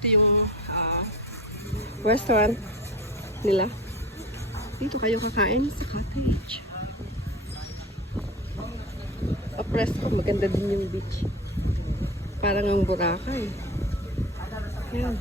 ito yung restaurant nila. Dito kayo kakain sa cottage. Presko, maganda din yung beach. Parang ang Boracay. Yan.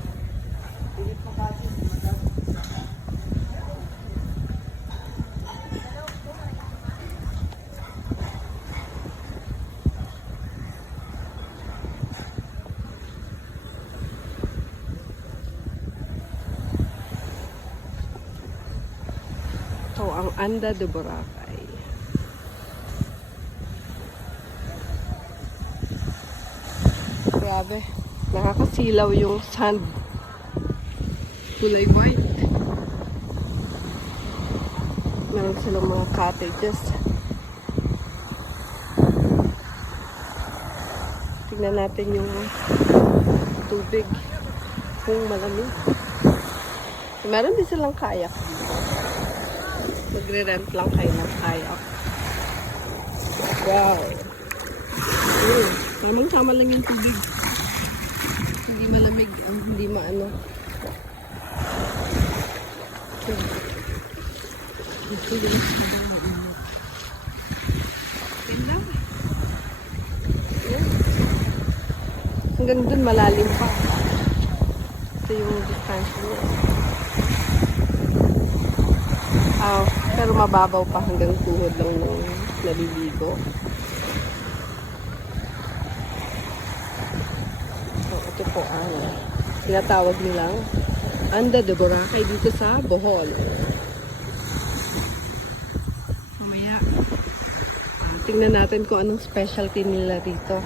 Ito ang Anda de Boracay. Grabe. Nakakasilaw yung sand. Kulay white. Meron silang mga cottages. Tignan natin yung tubig. Kung malamig. Meron din silang kayak dito. Magre-rent lang kayo ng kayak. Wow. Tamang-tama lang yung tubig. Hindi malamig, hindi maano. Ito yung sabang maano. Ganda. Hanggang dun malalim pa. Ito yung distance niya. Pero mababaw pa hanggang tuhod lang nung naliligo. Ito po ang tinatawag nilang Anda de Boracay dito sa Bohol. Mamaya, tingnan natin kung anong specialty nila dito.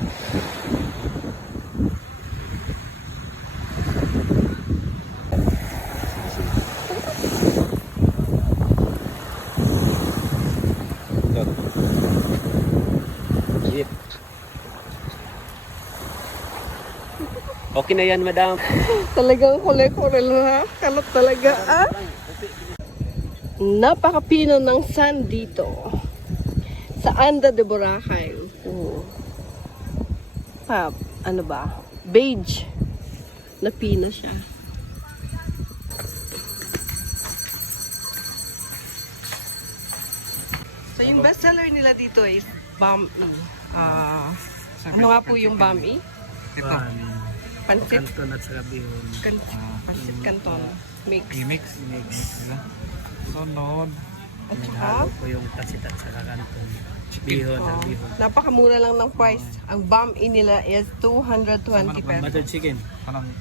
Okay na yan, madam. Talagang kulay-kulay na. Kalot talaga, ah. Napakapino ng sand dito. Sa Anda de Boracay. Ano ba? Beige. Napina siya. So, yung bestseller nila dito is Bam-i. Ano nga po yung Bam-i? Ito. Pansit. Kanton at saka bihon. Pansit canton. Mix. I-mix. Sunod. At saka, Naghalo ko yung pansit at saka kanton. Bihon at bihon. napakamura lang ng price. Ang Bam-i nila is 220 pesos. Buttered chicken. Kanang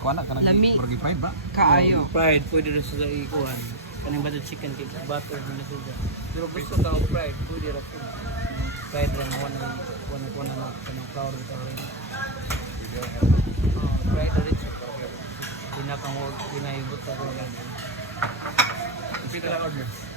kuana kanang Lami. murag fried ba? Kaayo. Fried. Pwede rin sa ikuhan. Kanang buttered chicken kay butter na sila. Pero gusto ka ang fried. Pwede rin po. Fried rin. Wana na kanang flour ito rin. Fried rin siya. Pinakang pinahibot ako lang. Pila lang order.